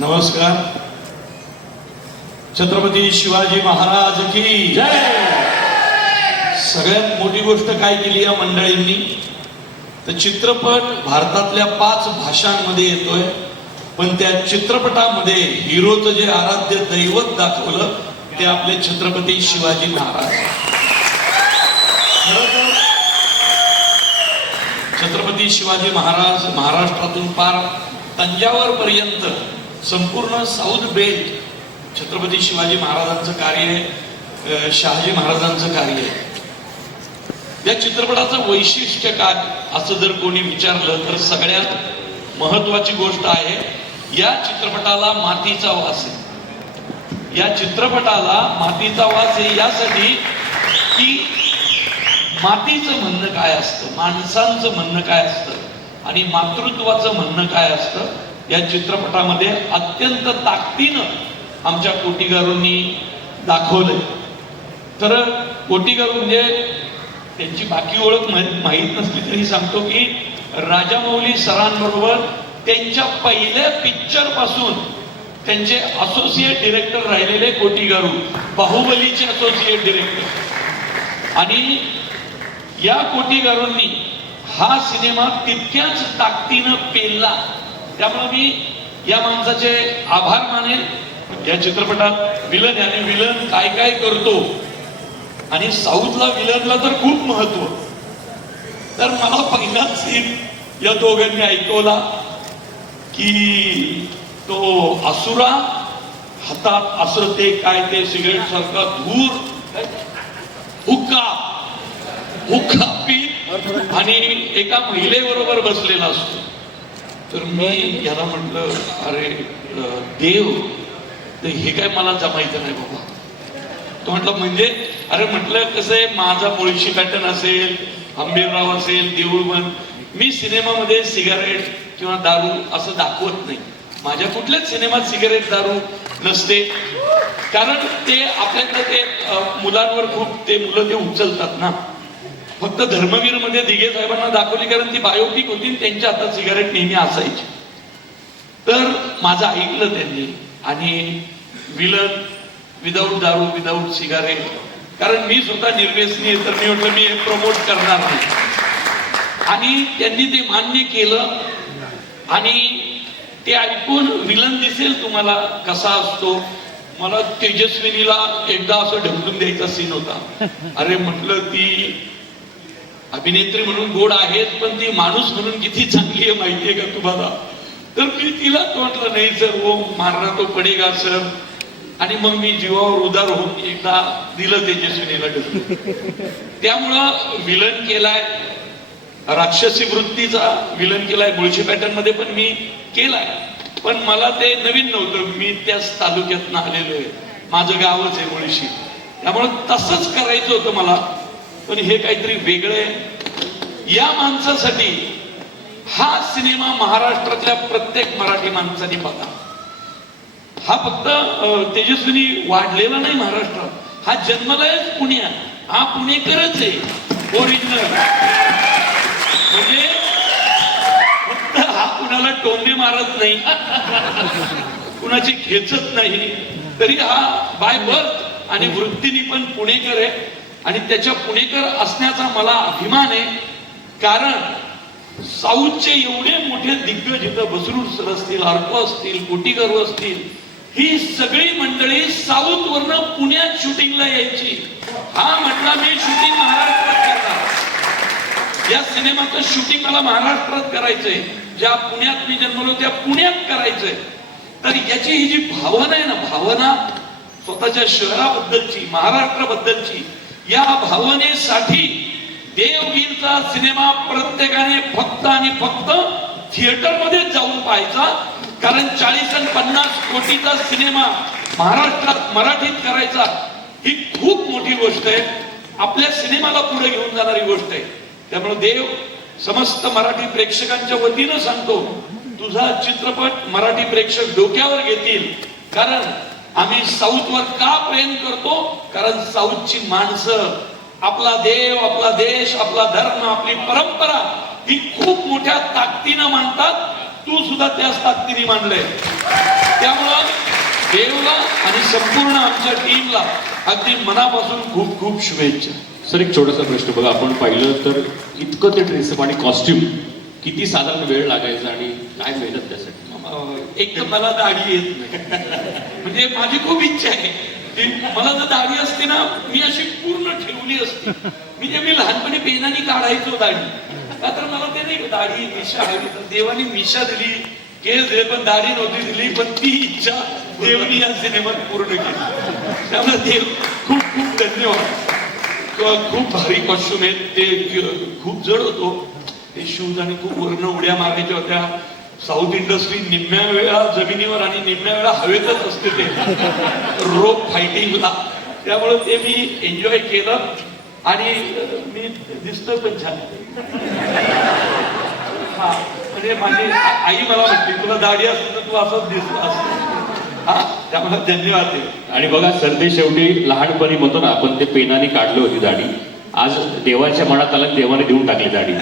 नमस्कार. छत्रपती शिवाजी महाराज की सगळ्यात मोठी गोष्ट काय केली या मंडळींनी? तर चित्रपट भारतातल्या पाच भाषांमध्ये येतोय पण त्या चित्रपटामध्ये हिरोचं जे आराध्य दैवत दाखवलं ते आपले छत्रपती शिवाजी महाराज. छत्रपती शिवाजी महाराज महाराष्ट्रातून पार तंजावर पर्यंत संपूर्ण साऊथ बेल्ट छत्रपती शिवाजी महाराजांचं कार्य आहे शहाजी महाराजांचं कार्य आहे. या चित्रपटाचं वैशिष्ट्य काय असं जर कोणी विचारलं तर सगळ्यात महत्वाची गोष्ट आहे या चित्रपटाला मातीचा वास आहे. या चित्रपटाला मातीचा वास आहे यासाठी की मातीचं म्हणणं काय असतं माणसांचं म्हणणं काय असतं आणि मातृत्वाचं म्हणणं काय असतं या चित्रपटामध्ये अत्यंत ताकदीनं आमच्या कोटीगारूंनी दाखवलंय. तर कोटीगारू म्हणजे त्यांची बाकी ओळख माहीत नसली तरी सांगतो की राजामौली सरांबरोबर त्यांच्या पहिल्या पिक्चरपासून त्यांचे असोसिएट डिरेक्टर राहिलेले कोटीगारू बाहुबलीचे असोसिएट डिरेक्टर. आणि या कोटीगारूंनी हा सिनेमा तितक्याच ताकदीनं पेलला. त्यामुळे मी या माणसाचे आभार मानेन. या चित्रपटात विलन याने विलन काय काय करतो आणि साऊथला विलनला तर खूप महत्त्व. तर मला पहिला सीन या दोघांनी ऐकवला की तो असुरा हातात असं ते काय ते सिगरेट सारखा धूर हुक्का हुक्का पी आणि एका महिलेबरोबर बसलेला असतो. तर मी याला म्हटलं अरे देव तर हे काय मला जमायचं नाही बाबा. तो म्हटलं म्हणजे? अरे म्हटलं कसं आहे माझा मुळशी पॅटर्न असेल आंबेराव असेल देऊळबन मी सिनेमामध्ये सिगारेट किंवा दारू असं दाखवत नाही. माझ्या कुठल्याच सिनेमात सिगारेट दारू नसते. कारण ते आपल्याकडे ते मुलांवर खूप ते मुलं ते उचलतात ना. फक्त धर्मवीरमध्ये दिघे साहेबांना दाखवली कारण ती बायोपिक होती त्यांच्या हातात सिगारेट नेहमी असायची. तर माझं ऐकलं त्यांनी आणि विलन विदाऊट दारू विदाऊट सिगारेट कारण मी स्वतः निर्व्यसनी तर मी म्हटलं मी हे प्रमोट करणार नाही. आणि त्यांनी ते मान्य केलं आणि ते ऐकून विलन दिसेल तुम्हाला कसा असतो. मला तेजस्विनीला एकदा असं ढकलून द्यायचा सीन होता. अरे म्हटलं ती अभिनेत्री म्हणून गोड आहेत पण ती माणूस म्हणून किती चांगली आहे माहितीये का तुम्हाला? तर मी तिला म्हटलं नाही सर ओ मारणार तो पडेगा सर. आणि मग मी जीवावर उदार होऊन एकदा दिलं तेजस्विनीला त्यामुळं विलन केलाय राक्षसी वृत्तीचा विलन केलाय मुळशी पॅटर्नमध्ये पण मी केलाय. पण मला ते नवीन नव्हतं मी त्याच तालुक्यातनं आलेलो आहे. माझं गावच आहे मुळशी त्यामुळं तसंच करायचं होतं मला. पण हे काहीतरी वेगळं आहे. या माणसासाठी हा सिनेमा महाराष्ट्रातल्या प्रत्येक मराठी माणसाने बघा हा फक्त तेजस्विनी वाढलेला नाही महाराष्ट्र हा जन्मलायच पुण्यात हा पुणेकरच आहे. ओरिजिनल म्हणजे फक्त हा कुणाला टोमणे मारत नाही. कुणाची खेचत नाही. तरी हा बाय बर्थ आणि वृत्तीने पण पुणेकर आहे. आणि त्याच्या पुणेकर असण्याचा मला अभिमान आहे. कारण साऊथचे एवढे मोठे दिग्गज इथं बसरूड सर असतील अर्को असतील कोटीकरू असतील ही सगळी मंडळी साऊथ वरनं पुण्यात शूटिंगला यायची. हा म्हटला मी शूटिंग महाराष्ट्रात करणार. या सिनेमाचं शूटिंग मला महाराष्ट्रात करायचंय. ज्या पुण्यात मी जन्मलो त्या पुण्यात करायचंय. तर याची ही जी भावना आहे ना भावना स्वतःच्या शहराबद्दलची महाराष्ट्राबद्दलची या भावनेसाठी देवगीरचा सिनेमा प्रत्येकाने फक्त आणि फक्त थिएटरमध्ये जाऊन पाहायचा. कारण चाळीस आणि पन्नास कोटीचा सिनेमा महाराष्ट्रात मराठीत करायचा ही खूप मोठी गोष्ट आहे. आपल्या सिनेमाला पुढे घेऊन जाणारी गोष्ट आहे. त्यामुळे देव समस्त मराठी प्रेक्षकांच्या वतीनं सांगतो तुझा चित्रपट मराठी प्रेक्षक डोक्यावर घेतील. कारण आम्ही साऊथवर का प्रेम करतो? कारण साऊथची माणसं आपला देव आपला देश आपला धर्म आपली परंपरा ही खूप मोठ्या ताकदीनं मानतात तू सुद्धा त्याच ताकदीने मानलंय त्यामुळं देवला आणि संपूर्ण आमच्या टीमला अगदी मनापासून खूप खूप शुभेच्छा. सर एक छोटासा प्रश्न बघा आपण पाहिलं तर इतकं ते ड्रेसअप आणि कॉस्ट्युम किती साधारण वेळ लागायचा आणि काय मेहनत त्यासाठी? एक तर मला दाढी येत नाही. म्हणजे माझी खूप इच्छा आहे. मला जर दाढी असते ना मी अशी पूर्ण ठेवली असते. म्हणजे मी लहानपणी पेनाने काढायचो दाढी. का तर मला ते नाही दाढी मिशा हवी तर देवाने मिशा दिली केस दिले पण दाढी नव्हती दिली पण ती इच्छा देवनी या सिनेमात पूर्ण केली. त्यामुळे देव खूप खूप धन्यवाद. खूप भारी कॉस्ट्युम आहेत. ते खूप जड होतो. ते शूज आणि खूप वर्ण उड्या मारायच्या होत्या. साऊथ इंडस्ट्री निम्म्या वेळा जमिनीवर आणि निम्म्या वेळा हवेतच असते ते. रोप फायटिंगला त्यामुळे ते मी एन्जॉय केलं आणि मी दिसतोय पण हा म्हणजे माझी आई मला म्हणते तुला दाढी असते तर तू असंच दिसत हा त्यामुळे धन्यवाद आणि बघा सरते शेवटी लहानपणी म्हणतो ना आपण ते पेनाने काढली होती दाढी. आज देवाच्या मनात आला देवाने देऊन टाकली दाढी.